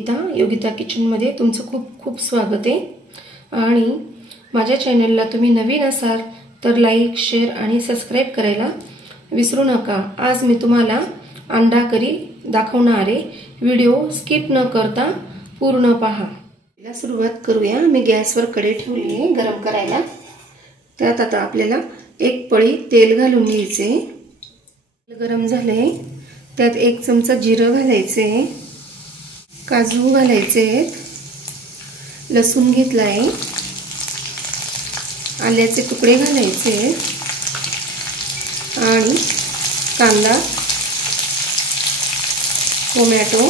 योगिता किचनमध्ये तुमचं खूप खूप स्वागत आहे। आणि माझ्या चॅनलला तुम्ही नवीन असाल तर लाईक, शेअर आणि सबस्क्राइब करायला विसरू नका। आज मी तुम्हाला अंडा करी दाखवणार आहे। व्हिडिओ स्किप न करता पूर्ण पहा। पहिला सुरुवात करूया। मी गॅसवर कढई ठेवली आहे गरम करायला। त्यात आता आपल्याला एक पळी तेल घालून घ्यायचे। गरम झाले त्यात एक चमचा जिरं घालायचे, काजू घालायचे, लसूण घेतलाय, आल्याचे तुकडे घालायचे आणि कांदा, टोमॅटो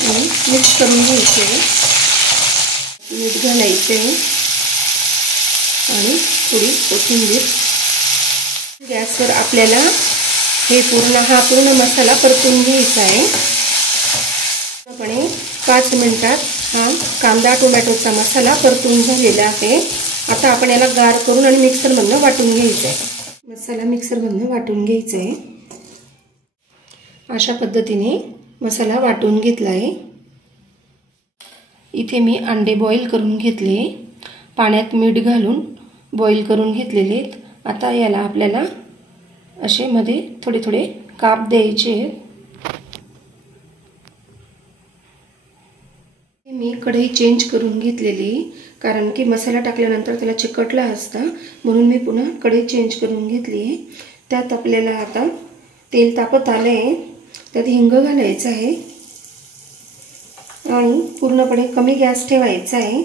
आणि मिक्स करून घ्यायचे। मीठ घालायचे आणि थोडी कोथिंबीर। गॅसवर आपल्याला हा पूर्ण मसाला परतून घ्यायचा आहे। पूर्णपणे 5 मिनिटात हा कांदा टोमॅटोचा मसाला परतून झालेला आहे। आता आपण याला गार करून आणि मिक्सरमधून वाटून घ्यायचा आहे। मसाला मिक्सरमधून वाटून घ्यायचा आहे। अशा पद्धतीने मसाला वाटून घेतला आहे। इथे मी अंडे बॉईल करून घेतले, पाण्यात मीठ घालून बॉईल करून घेतलेले आहेत। आता याला आपल्याला असे मध्ये थोडे थोडे काप द्यायचे। मी कढई चेंज करून घेतलेली, कारण की मसाला टाकल्यानंतर त्याला चिकटला असता, म्हणून मी पुन्हा कढई चेंज करून घेतली। त्यात आपल्याला आता तेल तापत आले, त्यात हिंग घालायचं आहे आणि पूर्णपणे कमी गॅस ठेवायचा आहे।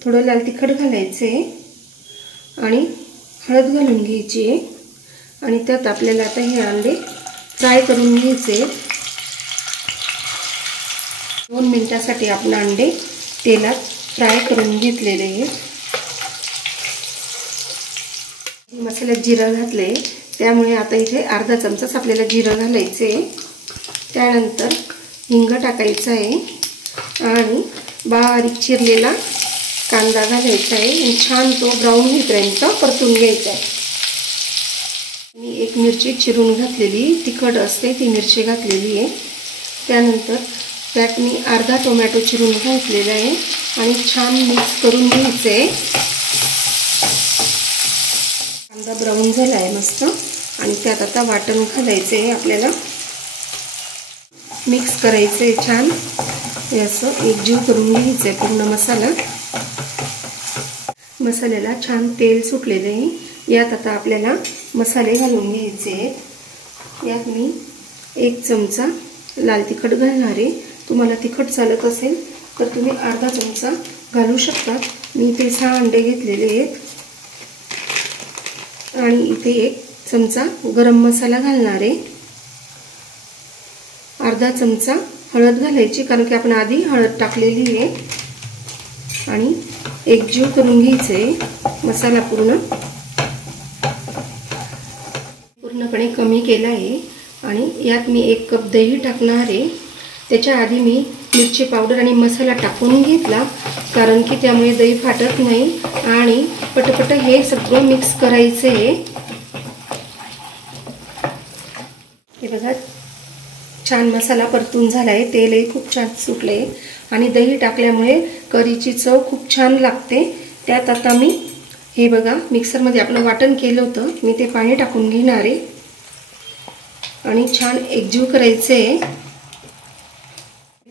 थोडं लाल तिखट घालायचे आणि हळद घालून घ्यायची आणि त्यात आपल्याला आता हे अंडे फ्राय करून घ्यायचे। 2 मिनिटांसाठी आपण अंडे तेलात फ्राय करून घेतलेले आहेत। मसाल्यात जिरं घातले, त्यामुळे आता इथे अर्धा चमचाच आपल्याला जिरं घालायचे। त्यानंतर हिंग टाकायचं आहे आणि बारीक चिरलेला कांदा घालायचा आहे आणि छान तो ब्राऊन होईपर्यंत परतून घ्यायचा आहे। मी एक मिरची चिरून घातलेली, तिखट असते ती मिरची घातलेली आहे। त्यानंतर त्यात मी अर्धा टोमॅटो चिरून घातलेला आहे आणि छान मिक्स करून घ्यायचं आहे। कांदा ब्राऊन झाला आहे मस्त, आणि त्यात आता वाटण घालायचं आहे। आपल्याला मिक्स करायचं आहे, छान असं एकजीव करून घ्यायचं आहे पूर्ण मसाला। मसाल्याला छान तेल सुटलेलं आहे। यात आता आपल्याला मसाले घालून घ्यायचे आहेत। यात मी 1 चमचा लाल तिखट घालणार आहे। तुम्हाला तिखट चालत असेल तर तुम्ही अर्धा चमचा घालू शकता। मी इथे 6 अंडे घेतलेले आहेत आणि इथे 1 चमचा गरम मसाला घालणार आहे। अर्धा चमचा हळद घालायची, कारण की आपण आधी हळद टाकलेली आहे। आणि एकजीव करून घ्यायचे मसाला पूर्णपणे कमी केला आहे। आणि यात मी 1 कप दही टाकणार आहे। त्याच्या आधी मी मिरची पावडर आणि मसाला टाकून घेतला, कारण की त्यामुळे दही फाटत नाही। आणि पटपट हे सगळं मिक्स करायचं आहे। हे बघा, छान मसाला परतून झालाय, तेलही खूप छान सुटले आणि दही टाकल्यामुळे करीची चव खूप छान लागते। त्यात आता मी हे बघा मिक्सरमध्ये आपलं वाटण केलं होतं, मी ते पाणी टाकून घेणार आहे आणि छान एकजीव करायचे।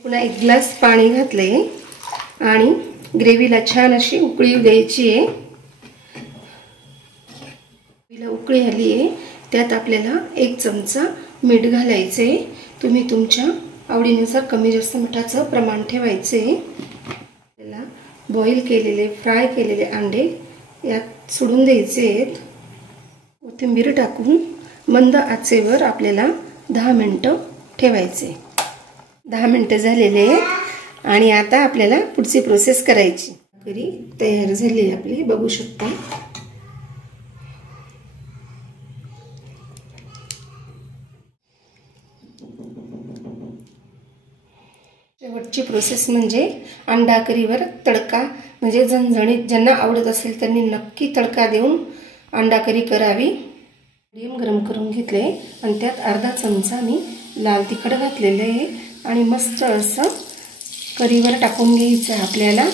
पुन्हा 1 ग्लास पाणी घातले आणि ग्रेव्हीला छान अशी उकळी द्यायची आहे। उकळी आली आहे, त्यात आपल्याला 1 चमचा मीठ घालायचे। तुम्ही तुमच्या आवडीनुसार कमी जास्त मिठाचं प्रमाण ठेवायचे। त्याला बॉईल केलेले फ्राय केलेले अंडे यात सोडून द्यायचे आहेत। कोथिंबीर टाकून मंद आचेवर आपल्याला 10 मिनिटं ठेवायचे। 10 मिनिटं झालेले आहेत आणि आता आपल्याला पुढची प्रोसेस करायची। करी तयार झाली आपली, बघू शकता। शेवटची प्रोसेस म्हणजे अंडा करीवर तडका, म्हणजे झणझणीत ज्यांना आवडत असेल त्यांनी नक्की तडका देऊन अंडा करी करावी। मीडियम गरम करून घेतले आणि त्यात अर्धा चमचा मी लाल तिखट घातलेलं आहे आणि मस्त असं कढीवर टाकून घ्यायचं आहे आपल्याला।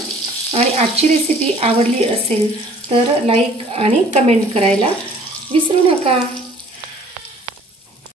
आणि आजची रेसिपी आवडली असेल तर लाईक आणि कमेंट करायला विसरू नका।